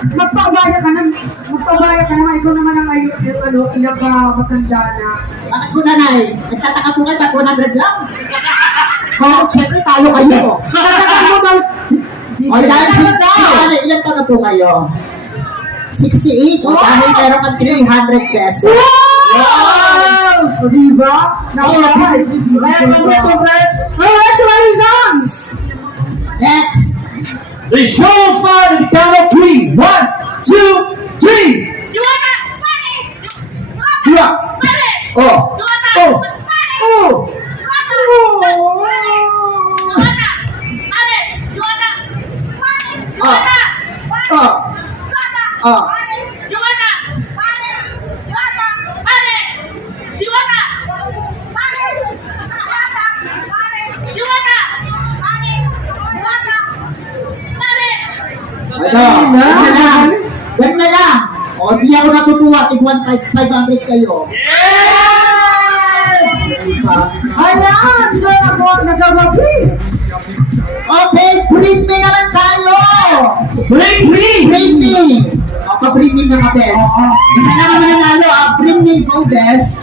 Magpabaya ka naman. Ikaw naman ang ilang ka matanda na. Bakit po nanay? Nagtataka po kayo, ba't 100 lang? Oh, syempre talo kayo. Tatagay mo ba? O dahil ilan taon na po kayo? 68. O dahil meron kang 300 pesos. Wow! O diba? Congratulations! Next. The show will start at the count of 3. 1, 2, 3. Juana! Pare! Dua. Pare! Oh. Juana! Oh. Pare! Oh. Juana! Pare! Juana! Pare! Juana! Pare! Juana! Oh. Juana! Oh. Pare! Juana! Pare! Juana! Pare! Juana! Pare! Juana! Pare! Juana! Pare! Juana! Pare! Ano? Wag na lang. O di ako natutuwa. Tig 1,500 kayo. Ayan! So, ako nagkabagi! Okay, bring me naman tayo! Bring me. Bring me! O, pa-bring me na ka, Bes. Isa na naman nanalo, bring me, go, Bes.